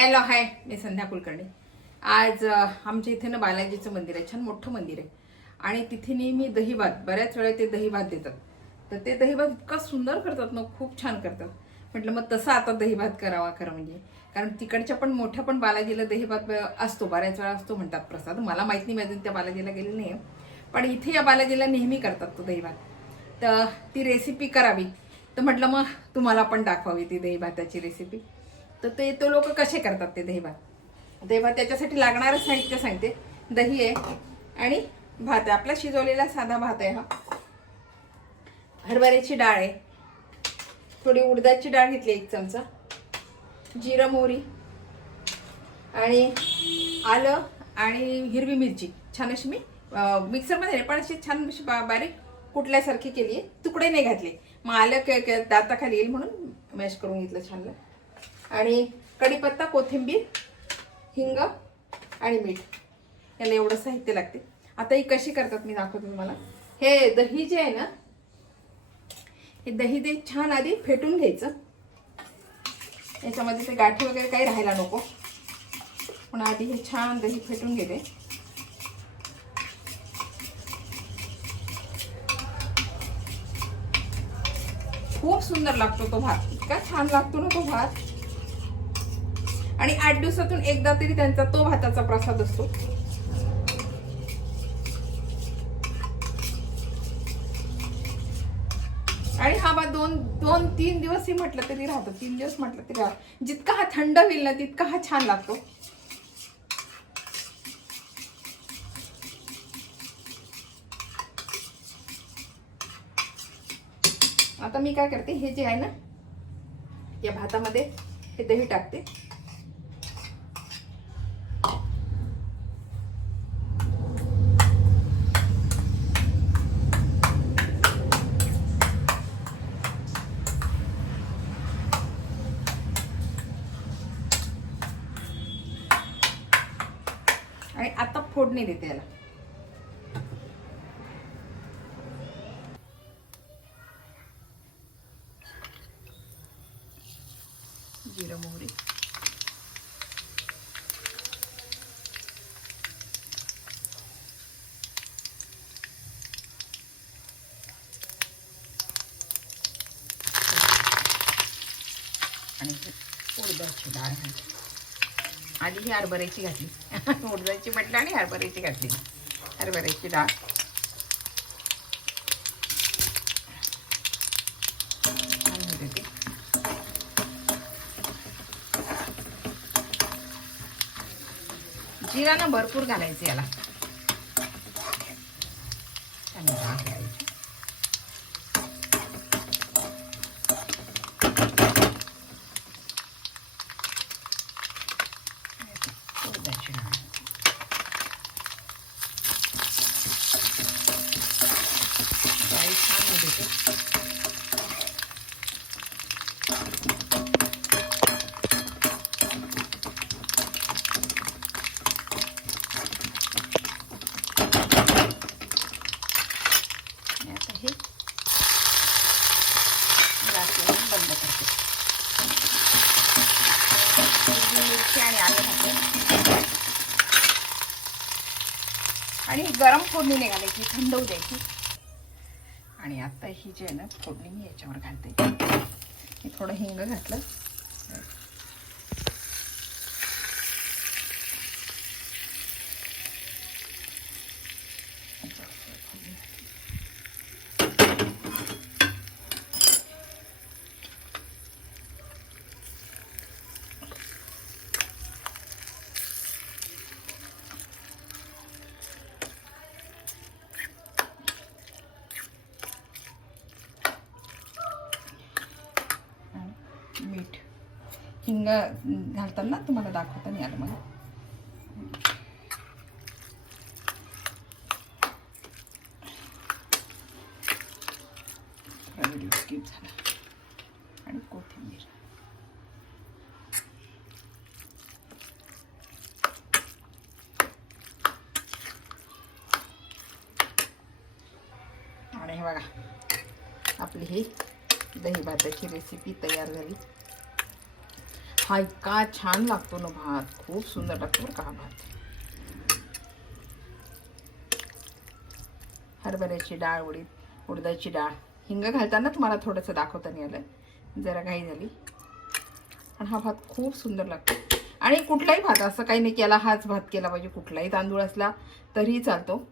Hello hi, मी संध्या कुलकर्णी. आज आमच्या इथे ना बालाजीचं मंदिर आहे, छान मोठं मंदिर आहे आणि तिथे नेहमी दहीभात, बऱ्याच वेळा ते दहीभात देतात. तर ते दहीभात इतका सुंदर करतात ना, खूप छान करतात. म्हटलं मग तसं आता दहीभात करावा खरं म्हणजे, कारण तिकडच्या पण मोठ्या पण बालाजीला दहीभात असतो, बऱ्याच वेळा असतो म्हणतात प्रसाद. मला माहित नाही, मी अजून त्या बालाजीला गेलेली नाही, पण इथे या बालाजीला नेहमी करतात तो दहीभात. तर ती रेसिपी करावी, तर म्हटलं मग तुम्हाला पण दाखवावी ती दहीभाताची रेसिपी. तर ते लोक कसे करतात ते दहीभात त्याच्यासाठी लागणारं साहित्य सांगते. दही आहे आणि भात आहे, आपला शिजवलेला साधा भात आहे. हा हरभऱ्याची डाळ आहे, थोडी उडदाची डाळ घेतली 1 चमचा, जिरं मोहरी आणि आलं आणि हिरवी मिरची छान अशी मी मिक्सरमध्ये पण अशी छान अशी बारीक कुटल्यासारखी केली आहे, तुकडे नाही घातले. मग आलं दाताखाली येईल म्हणून मॅश करून घेतलं छान. आणि कढीपत्ता, कोथिंबीर, हिंग आणि मीठ, याला एवढं साहित्य लागते. आता ही कशी करतात मी दाखवते तुम्हाला. हे दही जे आहे ना, हे दही ते छान आधी फेटून घ्यायचं. याच्यामध्ये ते गाठी वगैरे काही राहायला नको, पण आधी हे छान दही फेटून घेते. खूप सुंदर लागतो तो भात, इतका छान लागतो ना तो भात. आणि 8 दिवसातून एकदा तरी त्यांचा तो भाताचा प्रसाद असतो. आणि हा भात 2-3 दिवसही म्हटलं तरी राहतो, 3 दिवस म्हटलं तरी राहतो. जितका हा थंड होईल ना, तितका हा छान लागतो. आता मी काय करते, हे जे आहे ना, या भातामध्ये हे दही टाकते. आणि आता फोडणी देते याला. जिरं मोहरी, आणि उडदाची डाळ घातली. आधी ही हरभऱ्याची घातली उडदाची म्हटलं आणि हरभऱ्याची घातली. हरभऱ्याची डाळ देते. जिरा ना भरपूर घालायचं याला. बंद करते. मिरची आणि आलं घातलं आणि गरम फोडणी नाही घालायची, थंड होऊ द्यायची. आणि आता ही जी आहे ना फोडणी मी याच्यावर घालते. मी थोडं हिंग घातलं. मीठ, हिंग घालताना तुम्हाला दाखवता नाही आलं मला. स्किप झाला. आणि कोथिंबीर. आणि हे बघा, आपली ही दही भाताची रेसिपी तयार झाली. हा इतका छान लागतो ना भात, खूप सुंदर लागतो बरं का हा भात. हरभऱ्याची डाळ, उडदाची डाळ, हिंग घालताना तुम्हाला थोडंसं दाखवता नाही आलं, जरा घाई झाली. पण हा भात खूप सुंदर लागतो. आणि कुठलाही भात, असं काही नाही की याला हाच भात केला पाहिजे, कुठलाही तांदूळ असला तरीही चालतो.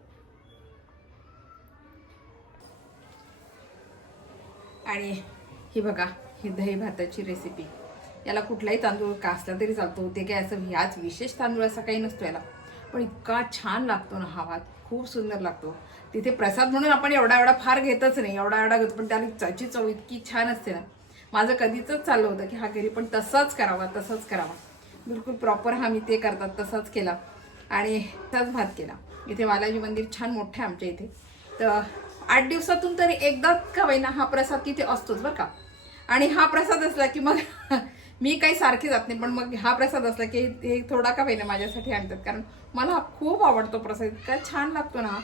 आणि ही बघा, ही दही भाताची रेसिपी. याला कुठलाही तांदूळ का असला तरी चालतो, ते काय असं ह्याच विशेष तांदूळ असा काही नसतो याला, पण इतका छान लागतो ना हा भात, खूप सुंदर लागतो. तिथे प्रसाद म्हणून आपण एवढा एवढा फार घेतच नाही, एवढा एवढा घेतो, पण त्याला त्याची चव इतकी छान असते ना. माझं कधीच चाललं होतं की हा घरी पण तसाच करावा, तसाच करावा. बिलकुल प्रॉपर हा मी ते करतात तसाच केला आणि तसाच भात केला. इथे बालाजी मंदिर छान मोठं आहे आमच्या इथे, तर 8 दिवसातून तरी एकदा का होईना हा प्रसाद तिथे असतोच बरं का. आणि हा प्रसाद असला की मग मी काही सारखी जात नाही, पण मग हा प्रसाद असला की ते थोडा का होईना माझ्यासाठी आणतात, कारण मला हा खूप आवडतो प्रसाद, इतका छान लागतो ना.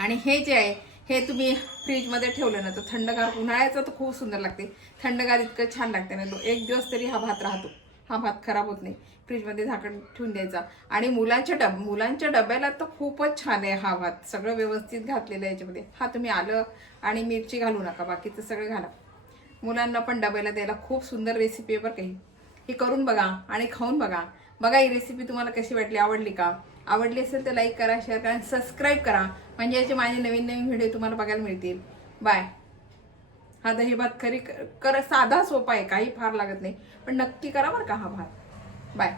आणि हे जे आहे हे तुम्ही फ्रीजमध्ये ठेवलं ना तर थंडगार, उन्हाळ्याचं तर खूप सुंदर लागते, थंडगार इतकं छान लागते ना, 1 दिवस तरी हा भात राहतो, हा भात खराब होत नाही. फ्रीजमध्ये झाकण ठेवून द्यायचा. आणि मुलांच्या डब्याला तर खूपच छान आहे हा भात, सगळं व्यवस्थित घातलेलं आहे याच्यामध्ये. हा तुम्ही आलं आणि मिरची घालू नका, बाकीचं सगळं घाला. मुलांना पण डब्याला द्यायला खूप सुंदर रेसिपी आहे बरं काही. ही करून बघा आणि खाऊन बघा. बघा ही रेसिपी तुम्हाला कशी वाटली, आवडली का? आवडली असेल तर लाईक करा, शेअर करा, सबस्क्राईब करा, म्हणजे याचे माझे नवीन नवीन व्हिडिओ तुम्हाला बघायला मिळतील. बाय. हा दही भात खरी साधा सोपा आहे, काही फार लागत नाही, पण नक्की करा बरं का हा भात. बाय.